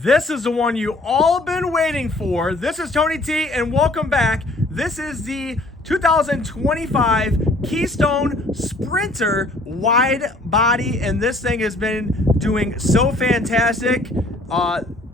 This is the one you all been waiting for. This is Tony T, and welcome back. This is the 2025 Keystone Sprinter wide body, and this thing has been doing so fantastic.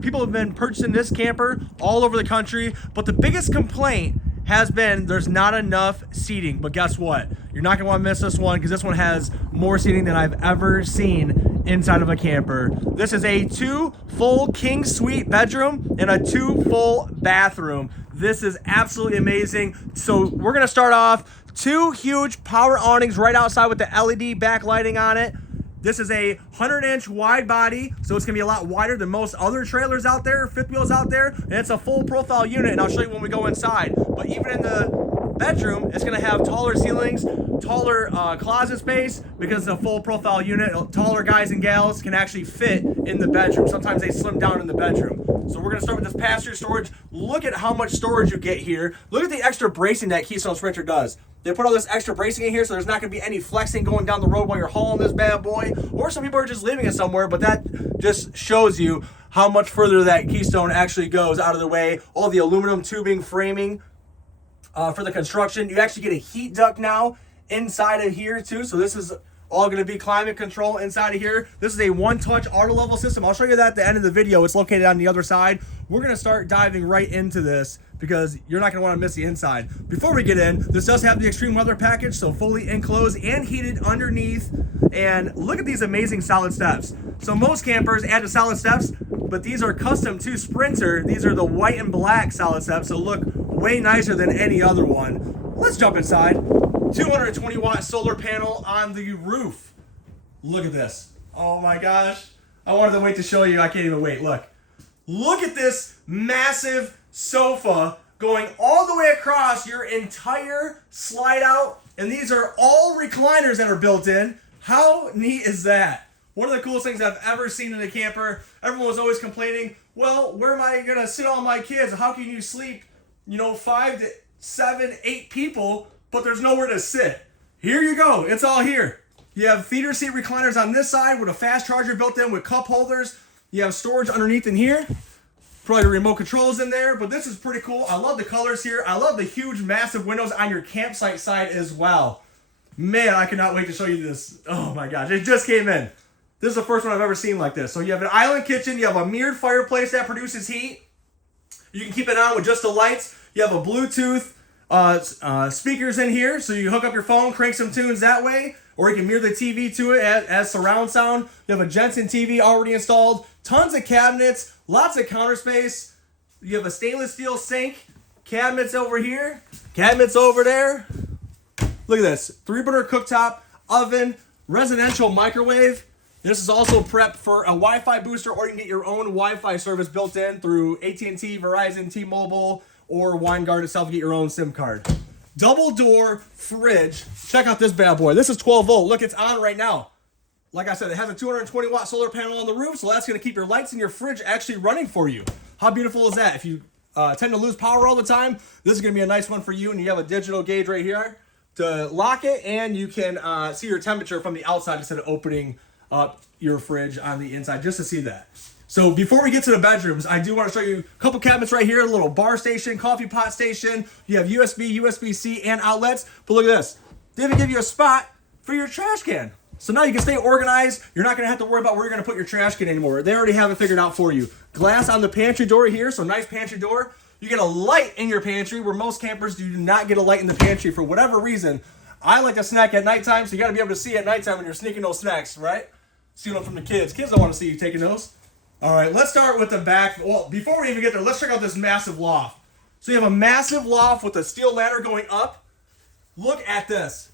People have been purchasing this camper all over the country, but the biggest complaint has been there's not enough seating. But guess what? You're not gonna want to miss this one, because this one has more seating than I've ever seen inside of a camper. This is a 2 full king suite bedroom and a 2 full bathroom. This is absolutely amazing. So we're gonna start off 2 huge power awnings right outside with the LED backlighting on it. This is a 100-inch wide body, so it's gonna be a lot wider than most other trailers out there, fifth wheels out there, and it's a full profile unit, and I'll show you when we go inside. But even in the bedroom, it's gonna have taller ceilings, taller closet space, because it's a full profile unit. Taller guys and gals can actually fit in the bedroom. Sometimes they slim down in the bedroom. So we're gonna start with this passenger storage. Look at how much storage you get here. Look at the extra bracing that Keystone Sprinter does. They put all this extra bracing in here, so there's not gonna be any flexing going down the road while you're hauling this bad boy. Or some people are just leaving it somewhere, but that just shows you how much further that Keystone actually goes out of the way. All the aluminum tubing framing for the construction. You actually get a heat duct now inside of here too. So this is all going to be climate control inside of here. This is a one-touch auto level system. I'll show you that at the end of the video. It's located on the other side. We're going to start diving right into this because you're not going to want to miss the inside. Before we get in, this does have the extreme weather package, so fully enclosed and heated underneath. And look at these amazing solid steps. So most campers add the solid steps, but these are custom to Sprinter. These are the white and black solid steps, so look way nicer than any other one. Let's jump inside. 220 watt solar panel on the roof. Look at this. Oh my gosh. I wanted to wait to show you. I can't even wait. Look at this massive sofa going all the way across your entire slide out. And these are all recliners that are built in. How neat is that? One of the coolest things I've ever seen in a camper. Everyone was always complaining, well, where am I going to sit all my kids? How can you sleep, 5 to 7, 8 people, but there's nowhere to sit? Here you go. It's all here. You have theater seat recliners on this side with a fast charger built in with cup holders. You have storage underneath in here. Probably the remote controls in there, but this is pretty cool. I love the colors here. I love the huge, massive windows on your campsite side as well. Man, I cannot wait to show you this. Oh my gosh, it just came in. This is the first one I've ever seen like this. So you have an island kitchen. You have a mirrored fireplace that produces heat. You can keep it on with just the lights. You have a Bluetooth speakers in here, so you hook up your phone, crank some tunes that way, or you can mirror the TV to it as surround sound. You have a Jensen TV already installed. Tons of cabinets, lots of counter space. You have a stainless steel sink, cabinets over here, cabinets over there. Look at this, 3-burner cooktop, oven, residential microwave. This is also prepped for a Wi-Fi booster, or you can get your own Wi-Fi service built in through AT&T, Verizon, T-Mobile, or WineGuard itself. Get your own SIM card. Double door fridge. Check out this bad boy. This is 12 volt. Look, it's on right now. Like I said, it has a 220 watt solar panel on the roof, so that's going to keep your lights in your fridge actually running for you. How beautiful is that? If you tend to lose power all the time, this is going to be a nice one for you. And you have a digital gauge right here to lock it, and you can see your temperature from the outside instead of opening up your fridge on the inside, just to see that. So before we get to the bedrooms, I do want to show you a couple cabinets right here, a little bar station, coffee pot station. You have USB, USB-C, and outlets. But look at this. They even give you a spot for your trash can. So now you can stay organized. You're not going to have to worry about where you're going to put your trash can anymore. They already have it figured out for you. Glass on the pantry door here, so nice pantry door. You get a light in your pantry, where most campers do not get a light in the pantry for whatever reason. I like to snack at nighttime, so you got to be able to see at nighttime when you're sneaking those snacks, right? Stealing them from the kids. Kids don't want to see you taking those. All right, let's start with the back. Well, before we even get there, let's check out this massive loft. So you have a massive loft with a steel ladder going up. Look at this.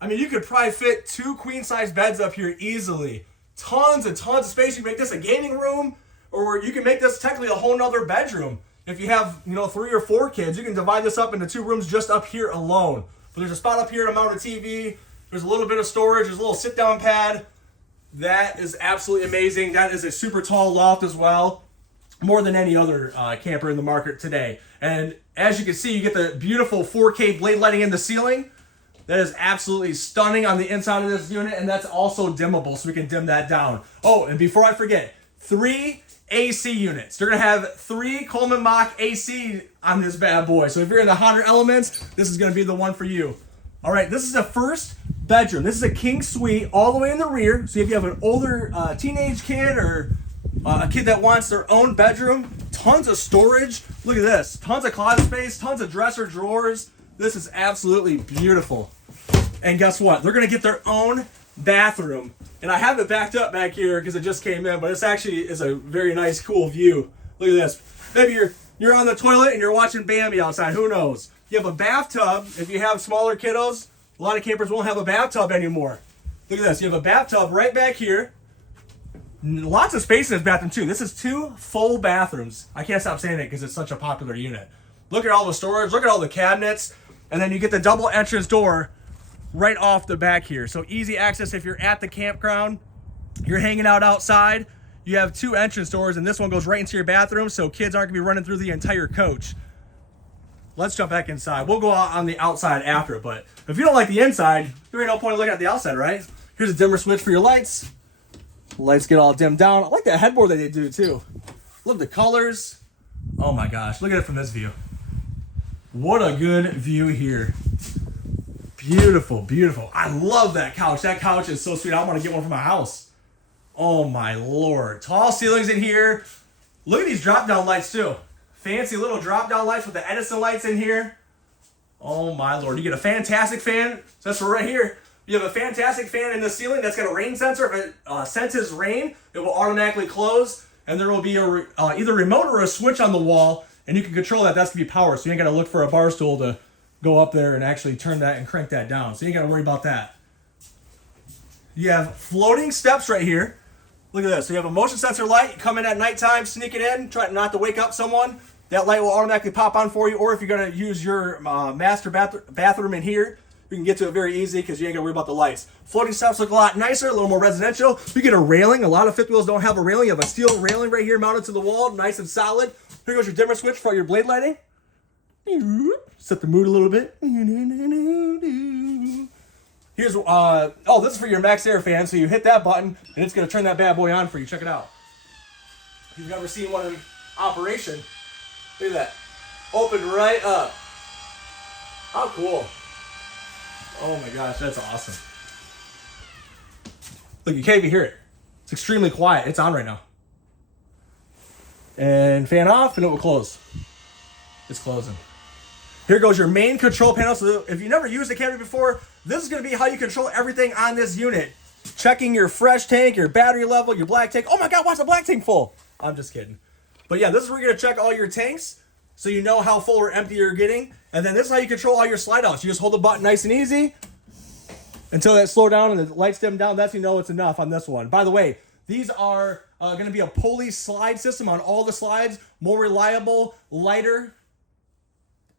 I mean, you could probably fit 2 queen-size beds up here easily. Tons and tons of space. You can make this a gaming room, or you can make this technically a whole nother bedroom. If you have, 3 or 4 kids, you can divide this up into 2 rooms just up here alone. But there's a spot up here to mount a TV. There's a little bit of storage. There's a little sit-down pad. That is absolutely amazing. That is a super tall loft as well. More than any other camper in the market today. And as you can see, you get the beautiful 4K blade lighting in the ceiling. That is absolutely stunning on the inside of this unit, and that's also dimmable, so we can dim that down. Oh, and before I forget, 3 AC units. They're going to have 3 Coleman Mach AC on this bad boy. So if you're in the hotter elements, this is going to be the one for you. All right, this is the first bedroom. This is a king suite all the way in the rear. So if you have an older teenage kid or a kid that wants their own bedroom, tons of storage. Look at this. Tons of closet space, tons of dresser drawers. This is absolutely beautiful. And guess what? They're going to get their own bathroom. And I have it backed up back here because it just came in, but it's actually is a very nice, cool view. Look at this. Maybe you're on the toilet and you're watching Bambi outside. Who knows? You have a bathtub. If you have smaller kiddos, a lot of campers won't have a bathtub anymore. Look at this. You have a bathtub right back here. Lots of space in this bathroom too. This is 2 full bathrooms. I can't stop saying it because it's such a popular unit. Look at all the storage. Look at all the cabinets. And then you get the double entrance door right off the back here. So easy access if you're at the campground, you're hanging out outside. You have 2 entrance doors, and this one goes right into your bathroom, so kids aren't gonna be running through the entire coach. Let's jump back inside. We'll go out on the outside after, but if you don't like the inside, there ain't no point in looking at the outside, right? Here's a dimmer switch for your lights. Lights get all dimmed down. I like that headboard that they do too. Love the colors. Oh my gosh, look at it from this view. What a good view here. Beautiful, beautiful. I love that couch. That couch is so sweet. I want to get one for my house. Oh my Lord. Tall ceilings in here. Look at these drop-down lights too. Fancy little drop-down lights with the Edison lights in here. Oh my Lord. You get a fantastic fan. So that's for right here. You have a fantastic fan in the ceiling that's got a rain sensor. If it senses rain, it will automatically close. And there will be a either remote or a switch on the wall. And you can control that. That's going to be power. So you ain't got to look for a bar stool to go up there and actually turn that and crank that down. So you ain't got to worry about that. You have floating steps right here. Look at this. So you have a motion sensor light. You come in at nighttime, sneak it in, try not to wake up someone. That light will automatically pop on for you. Or if you're going to use your master bathroom in here, you can get to it very easy because you ain't got to worry about the lights. Floating steps look a lot nicer, a little more residential. You get a railing. A lot of fifth wheels don't have a railing. You have a steel railing right here mounted to the wall, nice and solid. Here goes your dimmer switch for your blade lighting. Set the mood a little bit. Here's, oh, this is for your max air fan. So you hit that button and it's going to turn that bad boy on for you. Check it out. If you've never seen one in operation, look at that. Open right up. How cool. Oh my gosh, that's awesome. Look, you can't even hear it. It's extremely quiet. It's on right now. And fan off and it will close. It's closing. Here goes your main control panel. So if you never used a camera before, this is going to be how you control everything on this unit. Checking your fresh tank, your battery level, your black tank. Oh my God, why's the black tank full? I'm just kidding. But yeah, this is where you're going to check all your tanks so you know how full or empty you're getting. And then this is how you control all your slide outs. You just hold the button nice and easy until that slow down and the lights dim down. That's how you know it's enough on this one. By the way, these are going to be a pulley slide system on all the slides. More reliable, lighter.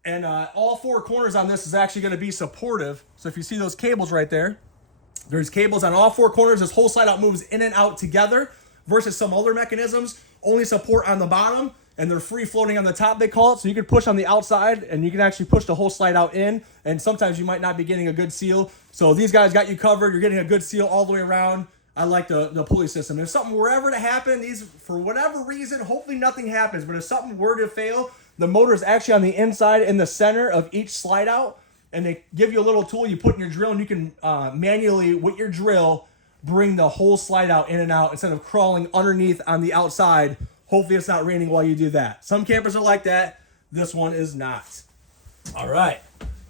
And all 4 corners on this is actually going to be supportive. So if you see those cables right there, there's cables on all 4 corners. This whole slide out moves in and out together versus some other mechanisms only support on the bottom and they're free floating on the top, they call it. So you can push on the outside and you can actually push the whole slide out in. And sometimes you might not be getting a good seal. So these guys got you covered. You're getting a good seal all the way around. I like the pulley system. If something were ever to happen, these, for whatever reason, hopefully nothing happens, but if something were to fail, the motor is actually on the inside in the center of each slide out, and they give you a little tool you put in your drill, and you can manually, with your drill, bring the whole slide out in and out instead of crawling underneath on the outside. Hopefully it's not raining while you do that. Some campers are like that. This one is not. All right.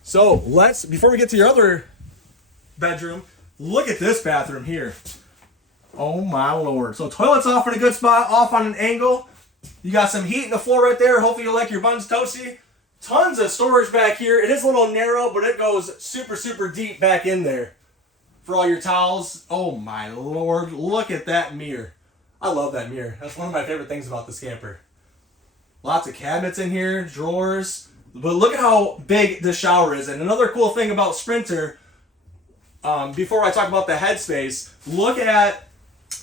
So before we get to your other bedroom, look at this bathroom here. Oh my Lord. So toilet's off in a good spot, off on an angle. You got some heat in the floor right there. Hopefully you like your buns toasty. Tons of storage back here. It is a little narrow, but it goes super, super deep back in there for all your towels. Oh my Lord. Look at that mirror. I love that mirror. That's one of my favorite things about this camper. Lots of cabinets in here, drawers. But look at how big the shower is. And another cool thing about Sprinter, before I talk about the headspace, look at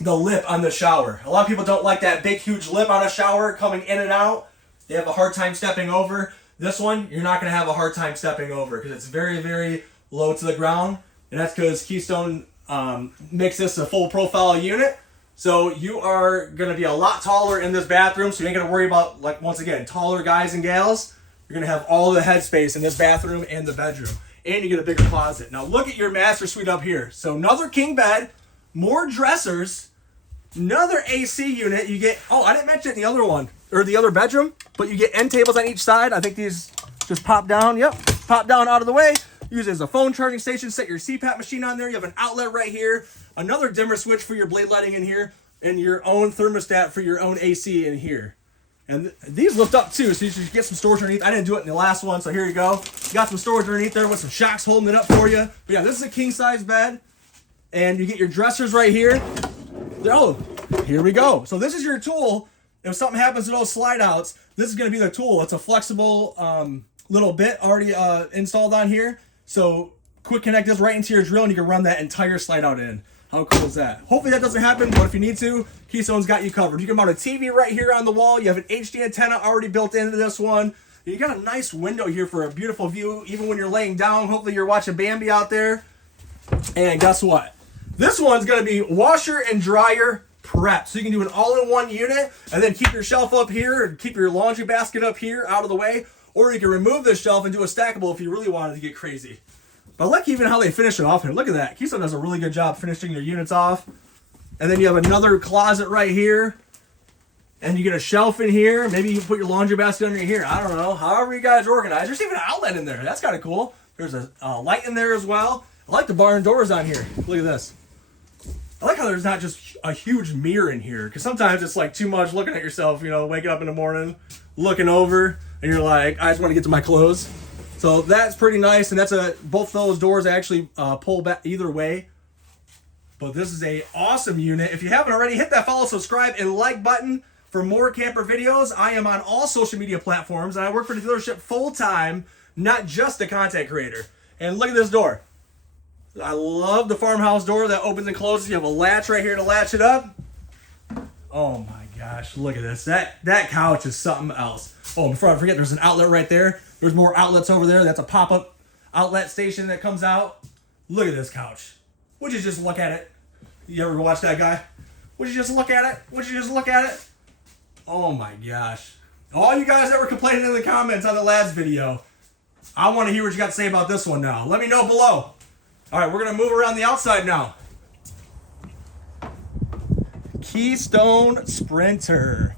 the lip on the shower. A lot of people don't like that big, huge lip on a shower coming in and out. They have a hard time stepping over. This one, you're not going to have a hard time stepping over because it's very, very low to the ground. And that's because Keystone makes this a full profile unit. So you are gonna be a lot taller in this bathroom, so you ain't gonna worry about, like, once again, taller guys and gals. You're gonna have all the headspace in this bathroom and the bedroom. And you get a bigger closet. Now look at your master suite up here. So another king bed, more dressers, another AC unit. You get, oh, I didn't mention the other one, or the other bedroom, but you get end tables on each side. I think these just pop down. Yep, pop down out of the way. Use it as a phone charging station. Set your CPAP machine on there. You have an outlet right here. Another dimmer switch for your blade lighting in here. And your own thermostat for your own AC in here. And these lift up too, so you should get some storage underneath. I didn't do it in the last one, so here you go. You got some storage underneath there with some shocks holding it up for you. But yeah, this is a king size bed. And you get your dressers right here. Oh, here we go. So this is your tool. If something happens to those slide outs, this is gonna be the tool. It's a flexible little bit already installed on here. So quick connect this right into your drill and you can run that entire slide out in. How cool is that? Hopefully that doesn't happen, but if you need to, Keystone's got you covered. You can mount a TV right here on the wall. You have an HD antenna already built into this one. You got a nice window here for a beautiful view, even when you're laying down. Hopefully you're watching Bambi out there. And guess what? This one's gonna be washer and dryer prep. So you can do an all-in-one unit and then keep your shelf up here and keep your laundry basket up here out of the way. Or you can remove this shelf and do a stackable if you really wanted to get crazy. But I like even how they finish it off here. Look at that. Keystone does a really good job finishing their units off. And then you have another closet right here. And you get a shelf in here. Maybe you can put your laundry basket under here. I don't know. However you guys organize. There's even an outlet in there. That's kind of cool. There's a light in there as well. I like the barn doors on here. Look at this. I like how there's not just a huge mirror in here. Because sometimes it's like too much looking at yourself, you know, waking up in the morning, looking over, and you're like, I just want to get to my clothes. So that's pretty nice, and that's both those doors actually pull back either way. But this is a awesome unit. If you haven't already, hit that follow, subscribe, and like button for more camper videos. I am on all social media platforms, and I work for the dealership full-time, not just a content creator. And look at this door. I love the farmhouse door that opens and closes. You have a latch right here to latch it up. Oh my gosh, look at this. That couch is something else. Oh, before I forget, there's an outlet right there. There's more outlets over there. That's a pop-up outlet station that comes out. Look at this couch. Would you just look at it? You ever watch that guy? Would you just look at it? Would you just look at it? Oh my gosh. All you guys that were complaining in the comments on the last video, I want to hear what you got to say about this one now. Let me know below. All right, we're going to move around the outside now. Keystone Sprinter.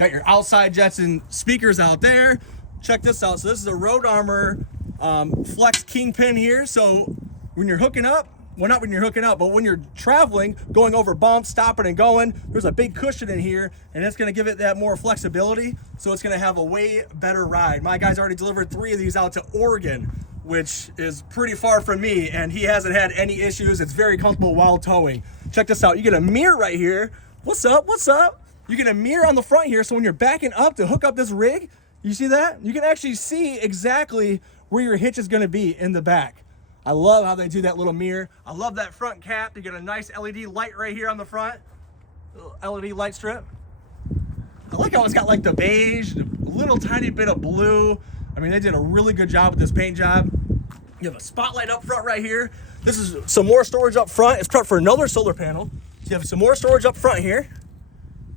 Got your outside Jensen speakers out there. Check this out. So this is a Road Armor Flex Kingpin here. So when you're hooking up, well, not when you're hooking up, but when you're traveling, going over bumps, stopping and going, there's a big cushion in here, and it's gonna give it that more flexibility. So it's gonna have a way better ride. My guy's already delivered 3 of these out to Oregon, which is pretty far from me, and he hasn't had any issues. It's very comfortable while towing. Check this out. You get a mirror right here. What's up? What's up? You get a mirror on the front here, so when you're backing up to hook up this rig, you see that? You can actually see exactly where your hitch is gonna be in the back. I love how they do that little mirror. I love that front cap. You get a nice LED light right here on the front. Little LED light strip. I like how it's got like the beige, a little tiny bit of blue. I mean, they did a really good job with this paint job. You have a spotlight up front right here. This is some more storage up front. It's prepped for another solar panel. So you have some more storage up front here.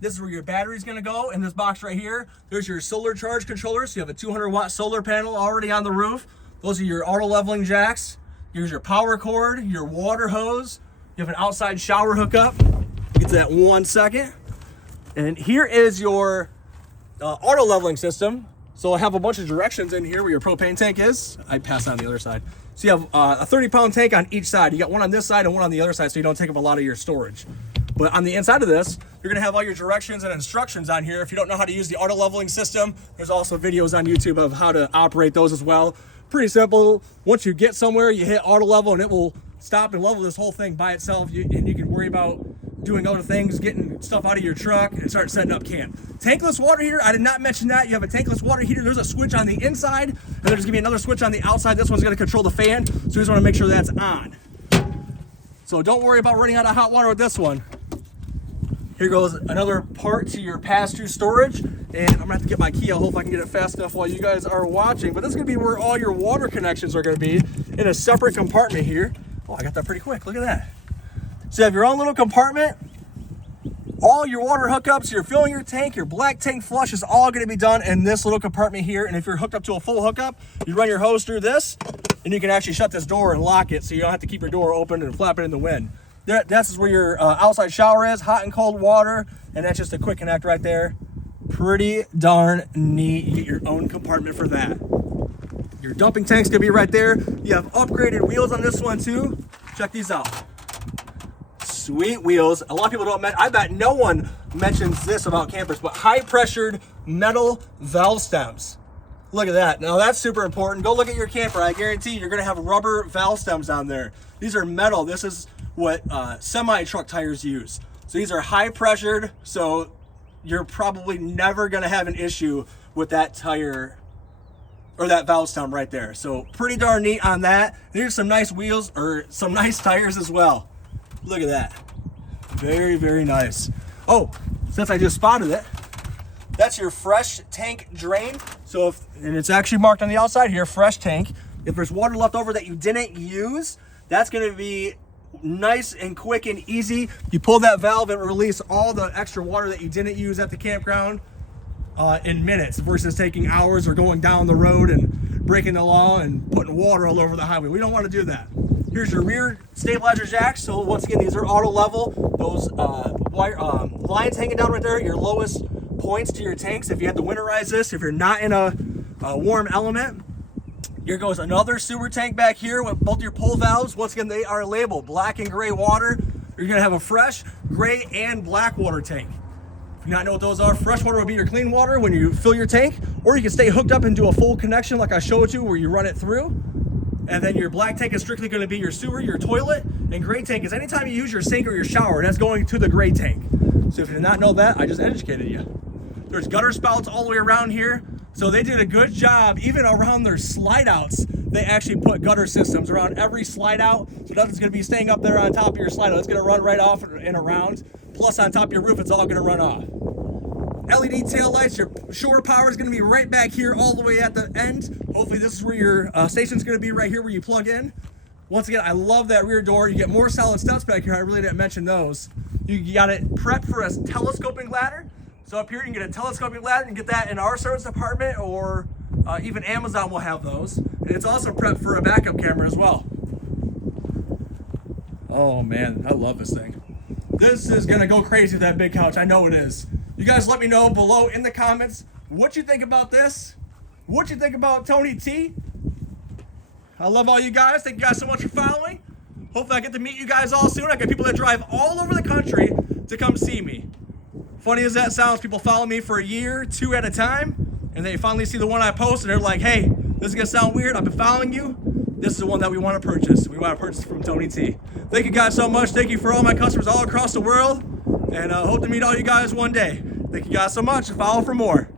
This is where your battery's gonna go in this box right here. There's your solar charge controller. So you have a 200-watt solar panel already on the roof. Those are your auto leveling jacks. Here's your power cord, your water hose. You have an outside shower hookup. Get to that in 1 second. And here is your auto leveling system. So I have a bunch of directions in here where your propane tank is. I pass on the other side. So you have a 30-pound tank on each side. You got one on this side and one on the other side, so you don't take up a lot of your storage. But on the inside of this, you're gonna have all your directions and instructions on here. If you don't know how to use the auto leveling system, there's also videos on YouTube of how to operate those as well. Pretty simple. Once you get somewhere, you hit auto level and it will stop and level this whole thing by itself. And you can worry about doing other things, getting stuff out of your truck and start setting up camp. Tankless water heater, I did not mention that. You have a tankless water heater. There's a switch on the inside and there's gonna be another switch on the outside. This one's gonna control the fan. So you just wanna make sure that's on. So don't worry about running out of hot water with this one. Here goes another part to your pass-through storage. And I'm gonna have to get my key. I hope I can get it fast enough while you guys are watching. But this is gonna be where all your water connections are gonna be in a separate compartment here. Oh, I got that pretty quick, look at that. So you have your own little compartment. All your water hookups, your filling your tank, your black tank flush is all going to be done in this little compartment here. And if you're hooked up to a full hookup, you run your hose through this, and you can actually shut this door and lock it, so you don't have to keep your door open and flap it in the wind. That's where your outside shower is, hot and cold water, and that's just a quick connect right there. Pretty darn neat. You get your own compartment for that. Your dumping tank's gonna be right there. You have upgraded wheels on this one too. Check these out. Sweet wheels. A lot of people don't I bet no one mentions this about campers, but high pressured metal valve stems. Look at that. Now that's super important. Go look at your camper. I guarantee you're gonna have rubber valve stems on there. These are metal. This is what semi-truck tires use. So these are high pressured, so you're probably never gonna have an issue with that tire or that valve stem right there. So pretty darn neat on that. Here's some nice wheels, or some nice tires as well. Look at that. Very, very nice. Oh, since I just spotted it, that's your fresh tank drain. So and it's actually marked on the outside here, fresh tank. If there's water left over that you didn't use, that's gonna be nice and quick and easy. You pull that valve and release all the extra water that you didn't use at the campground in minutes, versus taking hours or going down the road and breaking the law and putting water all over the highway. We don't want to do that. Here's your rear stabilizer jacks. So once again, these are auto level. Those lines hanging down right there, your lowest points to your tanks. If you had to winterize this, if you're not in a warm element. Here goes another sewer tank back here with both your pull valves. Once again, they are labeled black and gray water. You're gonna have a fresh, gray, and black water tank. If you not know what those are, fresh water will be your clean water when you fill your tank, or you can stay hooked up and do a full connection like I showed you, where you run it through. And then your black tank is strictly gonna be your sewer, your toilet, and gray tank is anytime you use your sink or your shower, that's going to the gray tank. So if you did not know that, I just educated you. There's gutter spouts all the way around here. So they did a good job, even around their slide outs, they actually put gutter systems around every slide out. So nothing's gonna be staying up there on top of your slide out. It's gonna run right off and around. Plus on top of your roof, it's all gonna run off. LED tail lights, your shore power is gonna be right back here all the way at the end. Hopefully this is where your station's gonna be, right here where you plug in. Once again, I love that rear door. You get more solid steps back here. I really didn't mention those. You got it prepped for a telescoping ladder. So up here you can get a telescoping ladder and get that in our service department, or even Amazon will have those. And it's also prepped for a backup camera as well. Oh man, I love this thing. This is gonna go crazy with that big couch. I know it is. You guys let me know below in the comments what you think about this. What you think about Tony T. I love all you guys. Thank you guys so much for following. Hopefully I get to meet you guys all soon. I got people that drive all over the country to come see me. Funny as that sounds, people follow me for a year, 2 at a time, and they finally see the one I post and they're like, hey, this is gonna sound weird, I've been following you. This is the one that we wanna purchase. We wanna purchase from Tony T. Thank you guys so much. Thank you for all my customers all across the world, and hope to meet all you guys one day. Thank you guys so much, and follow for more.